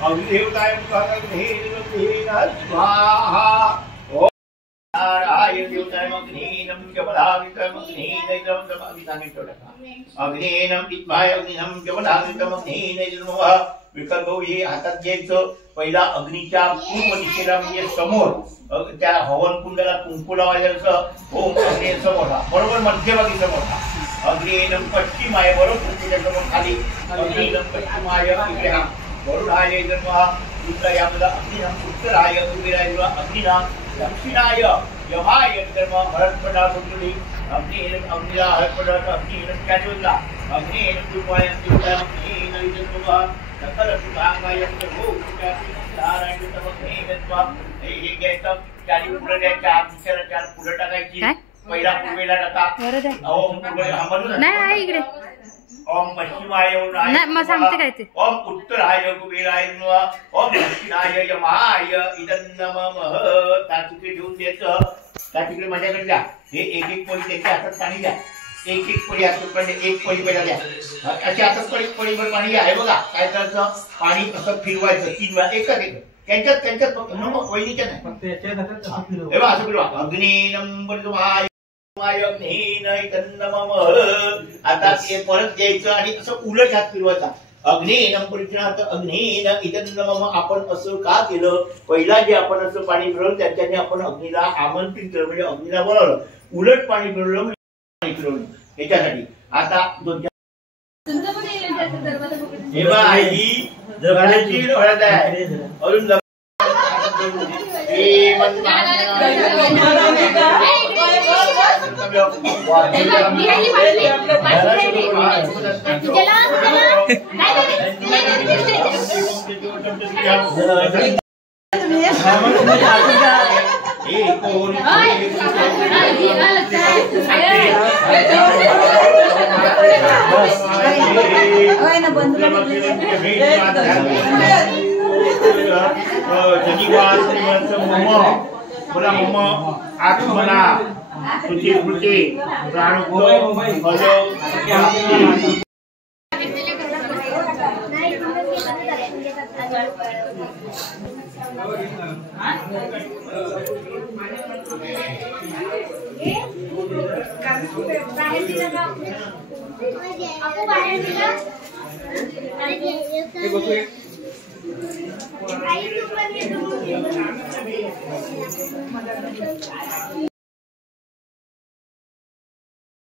अग्निदेवताय स्वाहा देवतायमग्नीनं अग्नेनं विद्वाय अग्निनं जपदामितमग्नीनैर्नमः विकल्प हे हातात घ्यायचं पहिला अग्नीच्या पूर्व दिशेला म्हणजे समोर त्या हवन कुंडाला कुंकू लावायचं ओम अग्ने समोरला बरोबर मध्यभागी समोरला अग्नेनं पश्चिमाय बरोबर त्याच्यासमोर खाली अग्नेनं पश्चिमाय इकडे हा वरुणाय जन्मः रुद्रायामदा अग्निनं उत्तराय कुबेराय अग्निना दक्षिणाय यमाय जन्म हरत्पदा सुंदरी अग्निनं अग्निला हरत्पदा अग्निनं चाचुल्ला अग्निनं दुपाय अग्निनं जन्मः सकल सुभांगाय हो नारायण तमग्नेत्वा हे घ्यायचं चारी उरड्याच्या आतच्या चार पुढे टाकायची पहिला पूर्वेला टाका ओम पूर्वे हमन नाही इकडे ओम पश्चिमाय नाही सांगते काय ते ओम उत्तराय कुबेराय ओम दक्षिणाय यमाय इदं नमः तातिकडे ठेवून द्यायचं तातिकडे माझ्याकडे द्या हे एक एक पोळी त्याच्या हातात पाणी द्या एक एक पोळी हातात पण एक पोळी पहिला द्या अशी हातात पोळीभर पाणी घ्या हे बघा काय करायचं पाणी असं फिरवायचं 3 वेळा एकच त्यांच्यात वहिनीच्या नाही हे बघा असं फिरवा अग्नी नंबर आता ते परत द्यायचं आणि असं उलट हात फिरवायचा अग्नेनं परिचनात अग्नेन इदन्नमम आपण असं का केलं पहिला जे आपण असं पाणी फिरवलं त्याच्याने आपण अग्नीला आमंत्रित केलं म्हणजे अग्नीला बोलावलं उलट पाणी फिरवलं म्हणजे पाणी फिरवलं याच्यासाठी आता हे बघा आई जगाची हळद आहे अजून बोला मम्मा आत्मना तुझी कृती